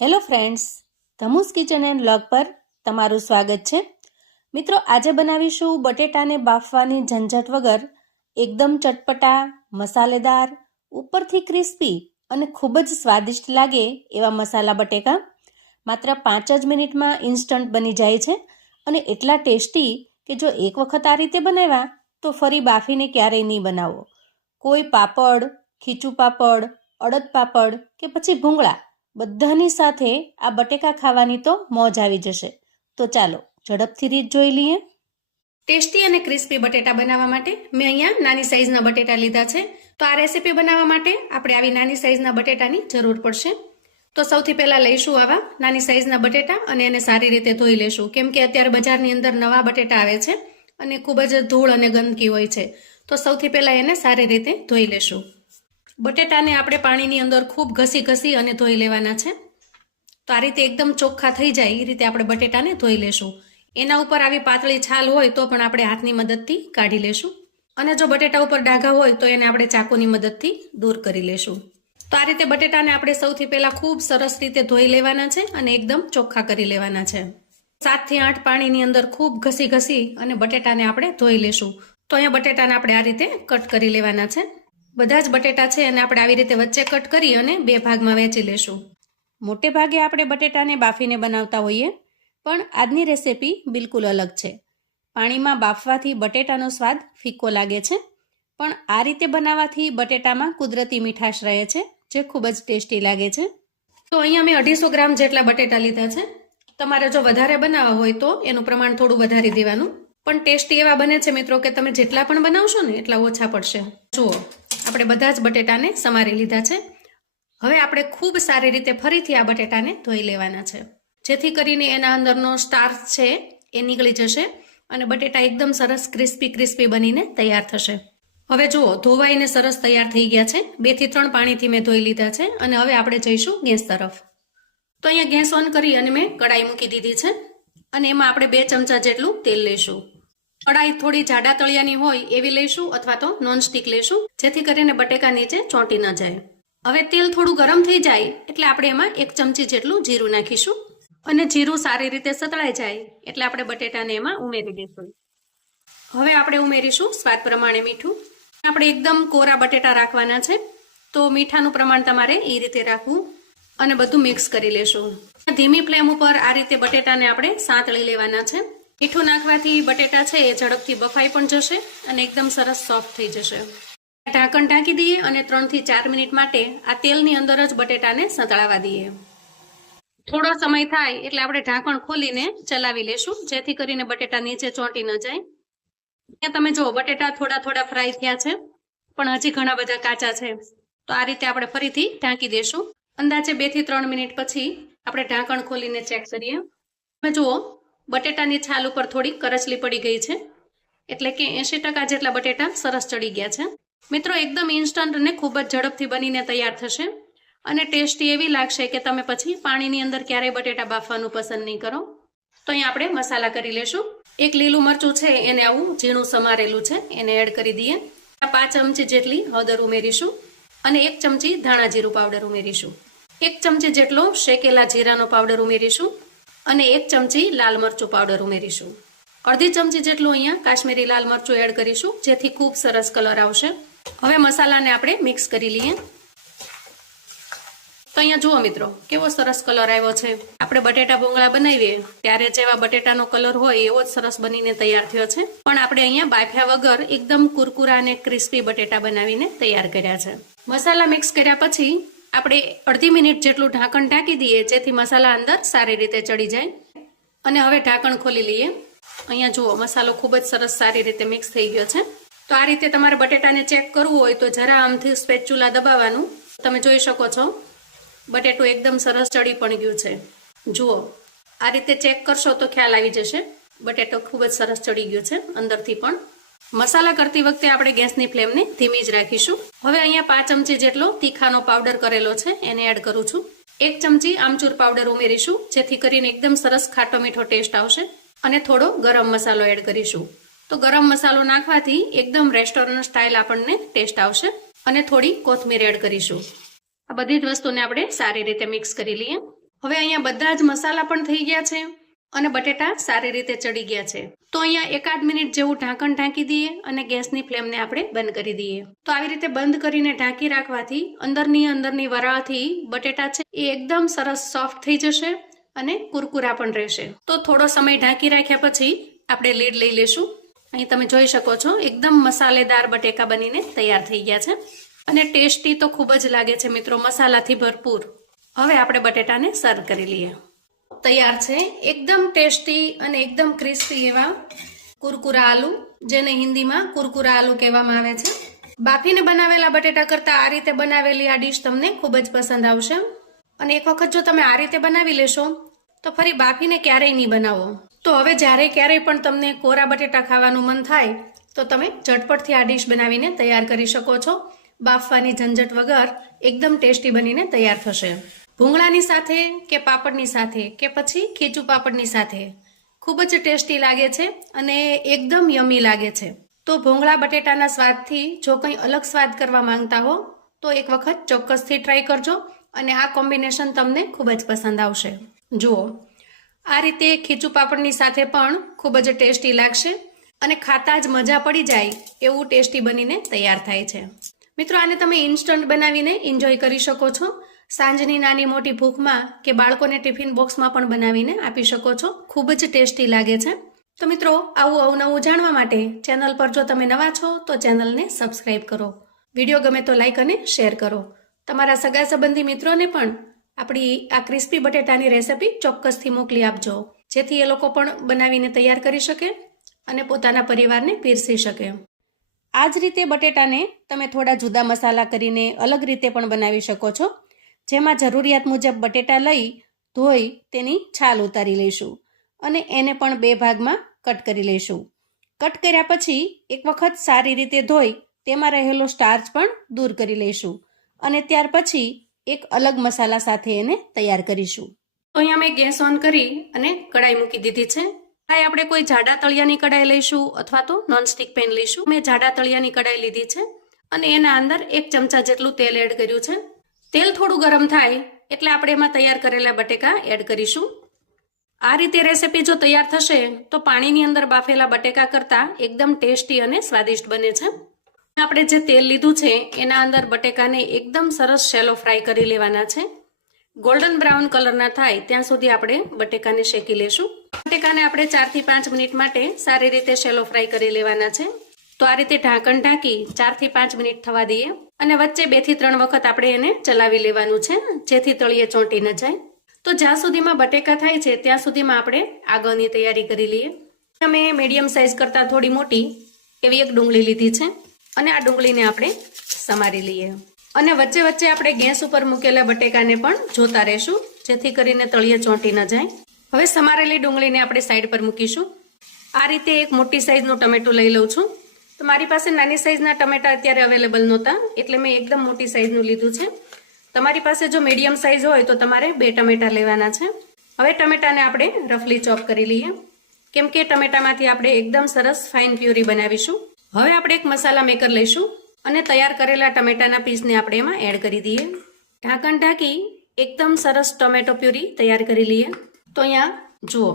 Hello friends, Dhamu's kitchen and vlog પર તમારું સ્વાગત છે. મિત્રો, આજે બનાવીશું બટેટાને બાફવાની ઝંઝટ વગર એકદમ ચટપટા, મસાલેદાર, ઉપરથી ક્રિસ્પી અને ખૂબ જ સ્વાદિષ્ટ લાગે એવા મસાલા બટેકા. માત્ર 5 જ મિનિટમાં ઇન્સ્ટન્ટ બની જાય છે અને એટલા ટેસ્ટી કે જો એક વખત આ રીતે બનાવ્યા તો ફરી બાફીને ક્યારેય નહીં બનાવો. કોઈ પાપડ, ખીચું પાપડ, અડદ પાપડ કે પછી ભૂંગળા બધાની સાથે આ બટેકા ખાવાની તો મોજ આવી જશે. તો ચાલો ઝડપથી રીત જોઈ લઈએ. ટેસ્ટી અને ક્રિસ્પી બટેટા બનાવવા માટે મેં અહીંયા નાની સાઈઝના બટેટા લીધા છે. તો આ રેસીપી બનાવવા માટે આપણે આવી નાની સાઈઝના બટેટાની જરૂર પડશે. તો સૌથી પહેલા લઈશું આવા નાની સાઈઝના બટેટા અને એને સારી રીતે ધોઈ લેશું, કેમ કે અત્યારે બજારની અંદર નવા બટેટા આવે છે અને ખૂબ જ ધૂળ અને ગંદકી હોય છે. તો સૌથી પહેલા એને સારી રીતે ધોઈ લેશું. બટેટાને આપણે પાણીની અંદર ખૂબ ઘસી અને ધોઈ લેવાના છે. તો આ રીતે એકદમ ચોખ્ખા થઈ જાય એ રીતે આપણે બટેટાને ધોઈ લેશું. એના ઉપર આવી પાતળી છાલ હોય તો પણ આપણે હાથની મદદથી કાઢી લેશું, અને જો બટેટા ઉપર ડાઘા હોય તો એને આપણે ચાકુની મદદથી દૂર કરી લેશું. તો આ રીતે બટેટાને આપણે સૌથી પહેલા ખૂબ સરસ રીતે ધોઈ લેવાના છે અને એકદમ ચોખ્ખા કરી લેવાના છે. 7 થી 8 પાણીની અંદર ખૂબ ઘસી અને બટેટાને આપણે ધોઈ લેશું. તો અહીંયા બટેટાને આપણે આ રીતે કટ કરી લેવાના છે. બધા જ બટેટા છે અને આપણે આવી રીતે વચ્ચે કટ કરી અને 2 ભાગમાં વહેંચી લેશું. મોટે ભાગે આપણે બટેટાને બાફીને બનાવતા હોઈએ, પણ આજની રેસીપી બિલકુલ અલગ છે. પાણીમાં બાફવાથી બટેટાનો સ્વાદ ફીકો લાગે છે, પણ આ રીતે બનાવવાથી બટેટામાં કુદરતી મીઠાશ રહે છે, જે ખૂબ જ ટેસ્ટી લાગે છે. તો અહીંયા મેં 250 ગ્રામ જેટલા બટેટા લીધા છે. તમારે જો વધારે બનાવવા હોય તો એનું પ્રમાણ થોડું વધારી દેવાનું, પણ ટેસ્ટી એવા બને છે મિત્રો કે તમે જેટલા પણ બનાવશો ને એટલા ઓછા પડશે. જુઓ, આપણે બધા જ બટેટાને સમારી લીધા છે. હવે આપણે ખૂબ સારી રીતે ફરીથી આ બટેટાને ધોઈ લેવાના છે, જેથી કરીને એના અંદરનો સ્ટાર્ચ છે એ નીકળી જશે અને બટેટા એકદમ સરસ ક્રિસ્પી બનીને તૈયાર થશે. હવે જુઓ, ધોવાઈને સરસ તૈયાર થઈ ગયા છે. 2 થી 3 પાણીથી મેં ધોઈ લીધા છે અને હવે આપણે જઈશું ગેસ તરફ. તો અહીંયા ગેસ ઓન કરી અને મેં કડાઈ મૂકી દીધી છે અને એમાં આપણે 2 ચમચા જેટલું તેલ લઈશું. કડાઈ થોડી જાડા તળિયાની હોય એવી લઈશું અથવા તો નોનસ્ટિક લઈશું, જેથી કરીને બટેકા નીચે ચોંટી ન જાય. હવે તેલ થોડું ગરમ થઈ જાય એટલે આપણે એમાં 1 ચમચી જેટલું જીરું નાખીશું અને જીરું સારી રીતે સતળાઈ જાય એટલે આપણે બટેટાને એમાં ઉમેરી દઈશું. હવે આપણે ઉમેરીશું સ્વાદ પ્રમાણે મીઠું. આપણે એકદમ કોરા બટેટા રાખવાના છે, તો મીઠાનું પ્રમાણ તમારે એ રીતે રાખવું અને બધું મિક્સ કરી લેશું. ધીમી ફ્લેમ ઉપર આ રીતે બટેટાને આપણે સાંતળી લેવાના છે. મીઠું નાખવાથી બટેટા છે એ ઝડપથી બફાઈ પણ જશે અને એકદમ સરસ સોફ્ટ થઈ જશે. ઢાંકણ ઢાંકી દઈએ અને 3 થી 4 મિનિટ માટે આ તેલની અંદર જ બટેટાને સંતળાવા દઈએ. થોડો સમય થાય એટલે આપણે ઢાંકણ ખોલીને ચલાવી લેશું, જેથી કરીને બટેટા નીચે ચોંટી ન જાય. અહીંયા તમે જુઓ, બટેટા થોડા ફ્રાય થયા છે, પણ હજી ઘણા બધા કાચા છે. તો આ રીતે આપણે ફરીથી ઢાંકી દેશું. અંદાજે 2 થી 3 મિનિટ પછી આપણે ઢાંકણ ખોલીને ચેક કરીએ. તમે જુઓ, બટેટાની છાલ ઉપર થોડી કરચલી પડી ગઈ છે, એટલે કે 80% જેટલા બટેટા સરસ ચડી ગયા છે. મિત્રો, એકદમ ઇન્સ્ટન્ટ અને ખૂબ જ ઝડપથી બનીને તૈયાર થશે અને ટેસ્ટી એવી લાગશે કે તમે પછી પાણીની અંદર ક્યારેય બટેટા બાફવાનું પસંદ નહીં કરો. તો અહીંયા આપણે મસાલા કરી લેશું. 1 લીલું મરચું છે એને આવું ઝીણું સમારેલું છે એને એડ કરી દઈએ. 5 ચમચી જેટલી હળદર ઉમેરીશું અને 1 ચમચી ધાણા જીરું પાવડર ઉમેરીશું. 1 ચમચી જેટલો શેકેલા જીરાનો પાવડર ઉમેરીશું અને 1 ચમચી લાલ મરચું પાવડર ઉમેરીશું. અડધી ચમચી જેટલું અહીંયા કાશ્મીરી લાલ મરચું એડ કરીશું, જેથી ખૂબ સરસ કલર આવશે. હવે મસાલાને આપણે મિક્સ કરી લઈએ. તો અહીંયા જુઓ મિત્રો, કેવો સરસ કલર આવ્યો છે. આપણે બટેટા ભૂંગળા બનાવીએ ત્યારે જેવા બટેટાનો કલર હોય એવો જ સરસ બનીને તૈયાર થયો છે, પણ આપણે અહીંયા બાફ્યા વગર એકદમ કુરકુરા અને ક્રિસ્પી બટેટા બનાવીને તૈયાર કર્યા છે. મસાલા મિક્સ કર્યા પછી આપણે અડધી મિનિટ જેટલું ઢાંકણ ઢાંકી દઈએ, જેથી મસાલા અંદર સારી રીતે ચડી જાય. અને હવે ઢાંકણ ખોલી લઈએ. અહીંયા જુઓ, મસાલો ખૂબ જ સરસ સારી રીતે મિક્સ થઈ ગયો છે. તો આ રીતે તમારે બટેટાને ચેક કરવું હોય તો જરા આમથી સ્પેચ્યુલા દબાવવાનું. તમે જોઈ શકો છો, બટેટું એકદમ સરસ ચડી પણ ગયું છે. જુઓ, આ રીતે ચેક કરશો તો ખ્યાલ આવી જશે, બટેટો ખૂબ જ સરસ ચડી ગયો છે અંદરથી પણ. મસાલા કરતી વખતે આપણે ગેસની ફ્લેમને ધીમી જ રાખીશું. હવે અહીંયા 5 ચમચી જેટલો તીખાનો પાવડર કરેલો છે એને એડ કરું છું. 1 ચમચી આમચૂર પાવડર ઉમેરીશું, જેથી કરીને એકદમ સરસ ખાટો મીઠો ટેસ્ટ આવશે. અને થોડો ગરમ મસાલો એડ કરીશું. તો ગરમ મસાલો નાખવાથી એકદમ રેસ્ટોરન્ટ સ્ટાઇલ આપણને ટેસ્ટ આવશે. અને થોડી કોથમીર એડ કરીશું. આ બધી જ વસ્તુને આપણે સારી રીતે મિક્સ કરી લઈએ. હવે અહીંયા બધા જ મસાલા પણ થઈ ગયા છે અને બટેટા સારી રીતે ચડી ગયા છે. તો અહીંયા 1-8 મિનિટ જેવું ઢાંકણ ઢાંકી દઈએ અને ગેસની ફ્લેમને આપણે બંધ કરી દઈએ. તો આવી રીતે બંધ કરીને ઢાંકી રાખવાથી અંદરની વરાળથી બટેટા છે એ એકદમ સરસ સોફ્ટ થઈ જશે અને કુરકુરા પણ રહેશે. તો થોડો સમય ઢાંકી રાખ્યા પછી આપણે લીડ લઈ લેશું. અહીં તમે જોઈ શકો છો એકદમ મસાલેદાર બટેકા બનીને તૈયાર થઈ ગયા છે અને ટેસ્ટી તો ખૂબ જ લાગે છે મિત્રો, મસાલાથી ભરપૂર. હવે આપણે બટેટાને સર્વ કરી લઈએ. તૈયાર છે એકદમ ટેસ્ટી અને એકદમ ક્રિસ્પી એવા કુરકુરા આલુ, જેને હિન્દીમાં કુરકુરા આલુ કહેવામાં આવે છે. બાફીને બનાવેલા બટેટા કરતાં આ રીતે બનાવેલી આ ડીશ તમને ખૂબ જ પસંદ આવશે. અને એક વખત જો તમે આ રીતે બનાવી લેશો તો ફરી બાફીને ક્યારેય નહીં બનાવો. તો હવે ક્યારેય પણ તમને કોરા બટેટા ખાવાનું મન થાય તો તમે ઝટપટથી આ ડીશ બનાવીને તૈયાર કરી શકો છો. બાફવાની ઝંઝટ વગર એકદમ ટેસ્ટી બનીને તૈયાર થશે. ભૂંગળાની સાથે કે પાપડની સાથે કે પછી ખીચું પાપડની સાથે ખૂબ જ ટેસ્ટી લાગે છે અને એકદમ યમી લાગે છે. તો ભૂંગળા બટેટાના સ્વાદથી જો કંઈ અલગ સ્વાદ કરવા માંગતા હો તો એક વખત ચોક્કસથી ટ્રાય કરજો અને આ કોમ્બિનેશન તમને ખૂબ જ પસંદ આવશે. જુઓ, આ રીતે ખીચું પાપડની સાથે પણ ખૂબ જ ટેસ્ટી લાગશે અને ખાતા જ મજા પડી જાય એવું ટેસ્ટી બનીને તૈયાર થાય છે. મિત્રો, આને તમે ઇન્સ્ટન્ટ બનાવીને એન્જોય કરી શકો છો. સાંજની નાની મોટી ભૂખમાં કે બાળકોને ટિફિન બોક્સમાં પણ બનાવીને આપી શકો છો. ખૂબ જ ટેસ્ટી લાગે છે. તો મિત્રો, આવું અવનવું જાણવા માટે ચેનલ પર જો તમે નવા છો તો ચેનલને સબસ્ક્રાઇબ કરો. વિડીયો ગમે તો લાઈક અને શેર કરો. તમારા સગા સંબંધી મિત્રોને પણ આપણી આ ક્રિસ્પી બટેટાની રેસિપી ચોક્કસથી મોકલી આપજો, જેથી એ લોકો પણ બનાવીને તૈયાર કરી શકે અને પોતાના પરિવારને પીરસી શકે. આ જ રીતે બટેટાને તમે થોડા જુદા મસાલા કરીને અલગ રીતે પણ બનાવી શકો છો, જેમાં જરૂરિયાત મુજબ બટેટા લઈ ધોઈ તેની છાલ ઉતારી લઈશું અને એને પણ 2 ભાગમાં કટ કરી લઈશું. કટ કર્યા પછી એક વખત સારી રીતે ધોઈ તેમાં રહેલો સ્ટાર્ચ પણ દૂર કરી લઈશું અને ત્યાર પછી એક અલગ મસાલા સાથે એને તૈયાર કરીશું. તો અહીંયા મેં ગેસ ઓન કરી અને કડાઈ મૂકી દીધી છે. આપણે કોઈ જાડા તળિયાની કડાઈ લઈશું અથવા તો નોનસ્ટિક પેન લઈશું. મેં જાડા તળિયાની કડાઈ લીધી છે અને એના અંદર 1 ચમચા જેટલું તેલ એડ કર્યું છે. તેલ થોડું ગરમ થાય એટલે આપણે એમાં તૈયાર કરેલા બટેકા એડ કરીશું. આ રીતે રેસિપી જો તૈયાર થશે તો પાણીની અંદર બાફેલા બટેકા કરતાં એકદમ ટેસ્ટી અને સ્વાદિષ્ટ બને છે. આપણે જે તેલ લીધું છે એના અંદર બટેકાને એકદમ સરસ શેલો ફ્રાય કરી લેવાના છે. ગોલ્ડન બ્રાઉન કલરના થાય ત્યાં સુધી આપણે બટેકાને શેકી લેશું. બટેકાને આપણે 4 થી 5 મિનિટ માટે સારી રીતે શેલો ફ્રાય કરી લેવાના છે. તો આ રીતે ઢાંકણ ઢાંકી 4 થી 5 મિનિટ થવા દઈએ અને વચ્ચે 2 થી 3 વખત આપણે એને ચલાવી લેવાનું છે, જેથી તળિયે ચોંટી ન જાય. તો જ્યાં સુધીમાં બટેકા થાય છે ત્યાં સુધીમાં આપણે આગળની તૈયારી કરી લઈએ. અમે મીડિયમ સાઇઝ કરતાં થોડી મોટી એવી એક ડુંગળી લીધી છે અને આ ડુંગળીને આપણે સમારી લઈએ અને વચ્ચે વચ્ચે આપણે ગેસ ઉપર મૂકેલા બટેકાને પણ જોતા રહેશું, જેથી કરીને તળિયે ચોંટી ન જાય. હવે સમારેલી ડુંગળીને આપણે સાઈડ પર મૂકીશું. આ રીતે એક મોટી સાઇઝનું ટમેટું લઈ લઉં છું. તો મારી પાસે નાની સાઇઝના ટમેટા અત્યારે અવેલેબલ નહોતા એટલે મેં એકદમ મોટી સાઇઝનું લીધું છે. તમારી પાસે જો મીડિયમ સાઇઝ હોય તો તમારે 2 ટમેટા લેવાના છે. હવે ટમેટાને આપણે રફલી ચોપ કરી લઈએ, કેમ કે ટમેટામાંથી આપણે એકદમ સરસ ફાઇન પ્યુરી બનાવીશું. હવે આપણે એક મસાલા મેકર લઈશું અને તૈયાર કરેલા ટમેટાના પીસને આપણે એમાં એડ કરી દઈએ. ઢાંકણ ઢાંકી એકદમ સરસ ટોમેટો પ્યુરી તૈયાર કરી લઈએ. તો અહીંયા જુઓ,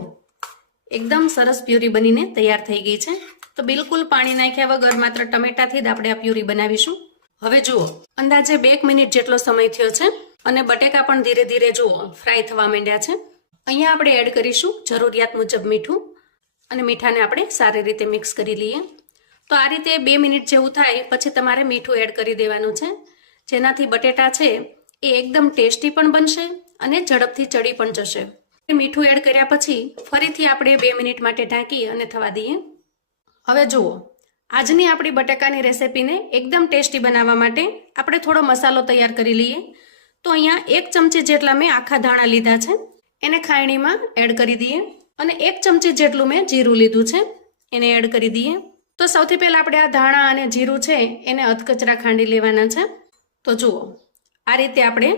એકદમ સરસ પ્યુરી બનીને તૈયાર થઈ ગઈ છે. તો બિલકુલ પાણી નાખ્યા વગર માત્ર ટમેટાથી જ આપણે આ પ્યુરી બનાવીશું. હવે જુઓ, અંદાજે 2 મિનિટ જેટલો સમય થયો છે અને બટેકા પણ ધીરે ધીરે જુઓ ફ્રાય થવા માંડ્યા છે. અહીંયા આપણે એડ કરીશું જરૂરિયાત મુજબ મીઠું અને મીઠાને આપણે સારી રીતે મિક્સ કરી લઈએ. તો આ રીતે 2 મિનિટ જેવું થાય પછી તમારે મીઠું એડ કરી દેવાનું છે, જેનાથી બટેટા છે એ એકદમ ટેસ્ટી પણ બનશે અને ઝડપથી ચડી પણ જશે. મીઠું એડ કર્યા પછી ફરીથી આપણે 2 મિનિટ માટે ઢાંકી અને થવા દઈએ. હવે જુઓ, આજની આપણી બટેકાની રેસિપીને એકદમ ટેસ્ટી બનાવવા માટે આપણે થોડો મસાલો તૈયાર કરી લઈએ. તો અહીંયા 1 ચમચી જેટલા મેં આખા ધાણા લીધા છે, એને ખાયણીમાં એડ કરી દઈએ અને 1 ચમચી જેટલું મેં જીરું લીધું છે, એને એડ કરી દઈએ. તો સૌથી પહેલાં આપણે આ ધાણા અને જીરું છે એને અધકચરા ખાંડી લેવાના છે. તો જુઓ, આ રીતે આપણે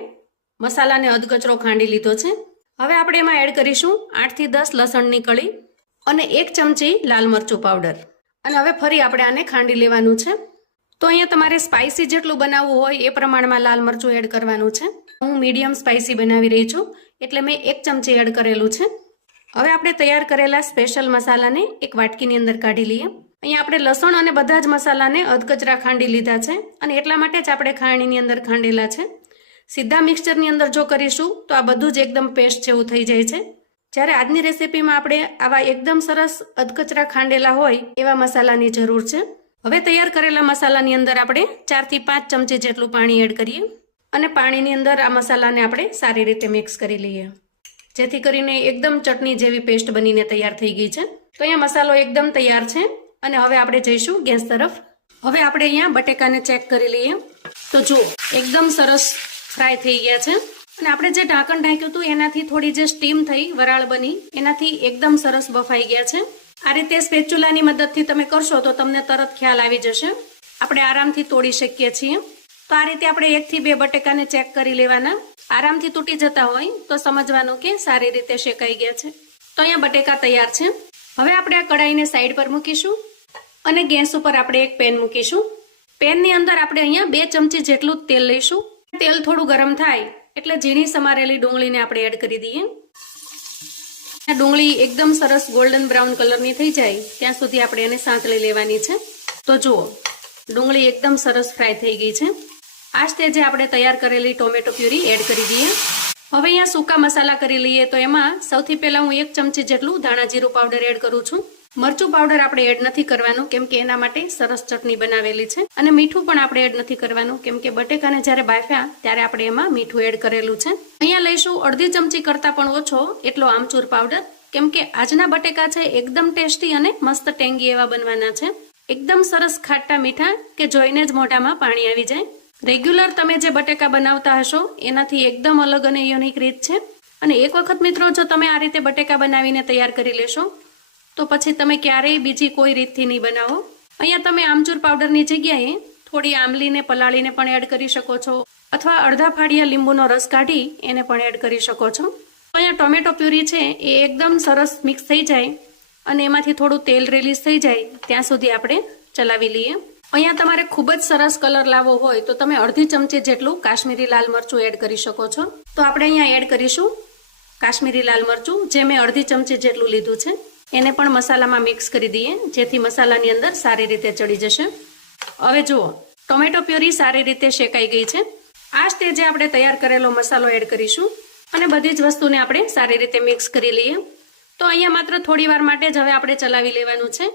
મસાલાને અધકચરો ખાંડી લીધો છે. હવે આપણે એમાં એડ કરીશું 8 થી 10 લસણની કળી અને 1 ચમચી લાલ મરચું પાવડર અને હવે ફરી આપણે આને ખાંડી લેવાનું છે. તો અહીંયા તમારે સ્પાઇસી જેટલું બનાવવું હોય એ પ્રમાણમાં લાલ મરચું એડ કરવાનું છે. હું મીડિયમ સ્પાઇસી બનાવી રહી છું એટલે મેં 1 ચમચી એડ કરેલું છે. હવે આપણે તૈયાર કરેલા સ્પેશિયલ મસાલાને એક વાટકીની અંદર કાઢી લઈએ. અહીંયા આપણે લસણ અને બધા જ મસાલાને અધકચરા ખાંડી લીધા છે અને એટલા માટે જ આપણે ખાંડણીની અંદર ખાંડેલા છે. સીધા મિક્સચરની અંદર જો કરીશું તો આ બધું જ એકદમ પેસ્ટ જેવું થઈ જાય છે. જ્યારે આજની રેસીપીમાં આપણે આવા એકદમ સરસ અધકચરા ખાંડેલા હોય એવા મસાલાની જરૂર છે. હવે તૈયાર કરેલા મસાલાની અંદર આપણે 4 થી 5 ચમચી જેટલું પાણી એડ કરીએ અને પાણીની અંદર આ મસાલાને આપણે સારી રીતે મિક્સ કરી લઈએ, જેથી કરીને એકદમ ચટણી જેવી પેસ્ટ બનીને તૈયાર થઈ ગઈ છે. તો અહીંયા મસાલો એકદમ તૈયાર છે અને હવે આપણે જઈશું ગેસ તરફ. હવે આપણે અહીંયા બટેકાને ચેક કરી લઈએ. તો જુઓ એકદમ સરસ ફ્રાય થઈ ગયા છે અને આપણે જે ઢાંકણ ઢાંક્યું હતું એનાથી થોડી જે સ્ટીમ થઈ વરાળ બની એનાથી એકદમ સરસ બફાઈ ગયા છે. આ રીતે સ્પેચ્યુલાની મદદથી તમે કરશો તો તમને તરત ખ્યાલ આવી જશે. આપણે આરામથી તોડી શકીએ છીએ. તો આ રીતે આપણે 1 થી 2 બટેકાને ચેક કરી લેવાના. આરામથી તૂટી જતા હોય તો સમજવાનું કે સારી રીતે શેકાઈ ગયા છે. તો અહીંયા બટેકા તૈયાર છે. હવે આપણે આ કઢાઈને સાઈડ પર મૂકીશું અને ગેસ ઉપર આપણે એક પેન મૂકીશું. પેનની અંદર આપણે અહીંયા 2 ચમચી જેટલું તેલ લઈશું. તેલ થોડું ગરમ થાય એટલે ઝીણી સમારેલી ડુંગળીને આપણે એડ કરી દઈએ. ડુંગળી એકદમ સરસ ગોલ્ડન બ્રાઉન કલરની થઈ જાય ત્યાં સુધી આપણે એને સાંતળી લેવાની છે. તો જુઓ ડુંગળી એકદમ સરસ ફ્રાય થઈ ગઈ છે. આ સ્ટેજે આપણે તૈયાર કરેલી ટોમેટો પ્યુરી એડ કરી દઈએ. હવે અહીંયા સૂકા મસાલા કરી લઈએ. તો એમાં સૌથી પહેલા હું 1 ચમચી જેટલું ધાણા જીરું પાવડર એડ કરું છું. મરચું પાવડર આપણે એડ નથી કરવાનું કેમ કે એના માટે સરસ ચટણી બનાવેલી છે અને મીઠું પણ આપણે એડ નથી કરવાનું કેમ કે બટેકાને જ્યારે બાફ્યા ત્યારે આપણે એમાં મીઠું એડ કરેલું છે. અહીંયા લઈશું અડધી ચમચી કરતાં પણ ઓછો એટલો આમચૂર પાવડર કેમ કે આજના બટેકા છે એકદમ ટેસ્ટી અને મસ્ત ટેંગી એવા બનવાના છે. એકદમ સરસ ખાટા મીઠા કે જોઈને જ મોઢામાં પાણી આવી જાય. રેગ્યુલર તમે જે બટેકા બનાવતા હશો એનાથી એકદમ અલગ અને યુનિક રીત છે. અને એક વખત મિત્રો જો તમે આ રીતે બટેકા બનાવીને તૈયાર કરી લેશો તો પછી તમે ક્યારેય બીજી કોઈ રીતથી નહીં બનાવો. અહીંયા તમે આમચૂર પાવડરની જગ્યાએ થોડી આંબલીને પલાળીને પણ એડ કરી શકો છો અથવા અડધા ફાડિયા લીંબુનો રસ કાઢી એને પણ એડ કરી શકો છો. અહીંયા ટોમેટો પ્યુરી છે એ એકદમ સરસ મિક્સ થઈ જાય અને એમાંથી થોડું તેલ રિલીઝ થઈ જાય ત્યાં સુધી આપણે ચલાવી લઈએ. અહીંયા તમારે ખૂબ જ સરસ કલર લાવવો હોય તો તમે અડધી ચમચી જેટલું કાશ્મીરી લાલ મરચું એડ કરી શકો છો. તો આપણે અહીંયા એડ કરીશું કાશ્મીરી લાલ મરચું જે મેં અડધી ચમચી જેટલું લીધું છે. એને પણ મસાલામાં મિક્સ કરી દઈએ જેથી મસાલાની અંદર સારી રીતે ચડી જશે. હવે જુઓ ટોમેટો પ્યુરી સારી રીતે શેકાઈ ગઈ છે. આ સ્ટેજે આપણે તૈયાર કરેલો મસાલો એડ કરીશું અને બધી જ વસ્તુને આપણે સારી રીતે મિક્સ કરી લઈએ. તો અહીંયા માત્ર થોડી વાર માટે જ હવે આપણે ચલાવી લેવાનું છે.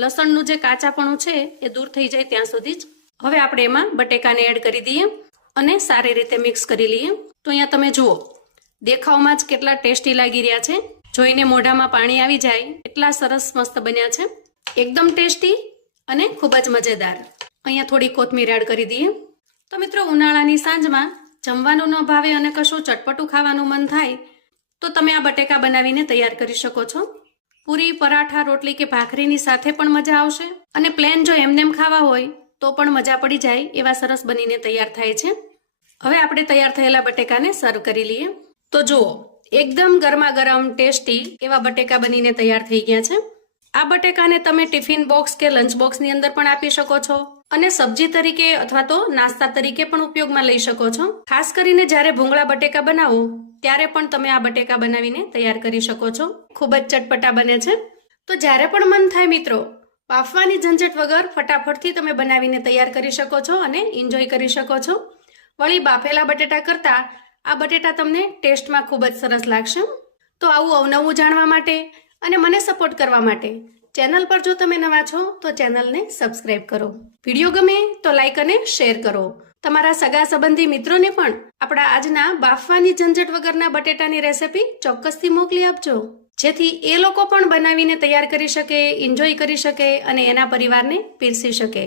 લસણનું જે કાચાપણું છે એ દૂર થઈ જાય ત્યાં સુધી જ. હવે આપણે એમાં બટેકાને એડ કરી દઈએ અને સારી રીતે મિક્સ કરી લઈએ. તો અહીંયા તમે જુઓ દેખાવમાં જ કેટલા ટેસ્ટી લાગી રહ્યા છે. જોઈને મોઢામાં પાણી આવી જાય એટલા સરસ મસ્ત બન્યા છે. એકદમ ટેસ્ટી અને ખૂબ જ મજેદાર. અહીંયા થોડી કોથમીર એડ કરી દઈએ. તો મિત્રો ઉનાળાની સાંજમાં જમવાનું ન ભાવે અને કશું ચટપટું ખાવાનું મન થાય તો તમે આ બટેકા બનાવીને તૈયાર કરી શકો છો. પૂરી, પરાઠા, રોટલી કે ભાખરીની સાથે પણ મજા આવશે અને પ્લેન જો એમનેમ ખાવા હોય તો પણ મજા પડી જાય એવા સરસ બનીને તૈયાર થાય છે. હવે આપણે તૈયાર થયેલા બટેકાને સર્વ કરી લઈએ. તો જુઓ એકદમ ગરમા ગરમ ટેસ્ટી એવા બટેકા બનીને તૈયાર થઈ ગયા છે. આ બટેકાને તમે ટિફિન બોક્સ કે લંચ બોક્સની અંદર પણ આપી શકો છો અને સબ્જી તરીકે અથવા તો નાસ્તા તરીકે પણ ઉપયોગમાં લઈ શકો છો. ખાસ કરીને જ્યારે ભૂંગળા બટેકા બનાવો ત્યારે પણ તમે આ બટેકા બનાવીને તૈયાર કરી શકો છો. ખૂબ જ ચટપટા બને છે. તો જ્યારે પણ મન થાય મિત્રો બાફવાની ઝંઝટ વગર ફટાફટથી તમે બનાવીને તૈયાર કરી શકો છો અને એન્જોય કરી શકો છો. વળી બાફેલા બટેટા કરતાં આ બટેટા તમને ટેસ્ટમાં ખૂબ જ સરસ લાગશે. તો આવું અવનવું જાણવા માટે અને મને સપોર્ટ કરવા માટે ચેનલ પર જો તમે નવા છો તો ચેનલને સબસ્ક્રાઇબ કરો. વિડીયો ગમે તો લાઈક અને શેર કરો. તમારા સગા સંબંધી મિત્રોને પણ આપણા આજના બાફવાની ઝંઝટ વગરના બટેટાની રેસિપી ચોક્કસથી મોકલી આપજો જેથી એ લોકો પણ બનાવીને તૈયાર કરી શકે, એન્જોય કરી શકે અને એના પરિવારને પીરસી શકે.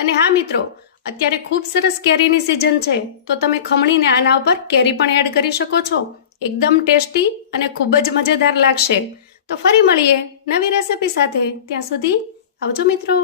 અને હા મિત્રો અત્યારે ખૂબ સરસ કેરીની સિઝન છે તો તમે ખમણીને આના ઉપર કેરી પણ એડ કરી શકો છો. એકદમ ટેસ્ટી અને ખૂબ જ મજેદાર લાગશે. તો ફરી મળીએ નવી રેસિપી સાથે. ત્યાં સુધી આવજો મિત્રો.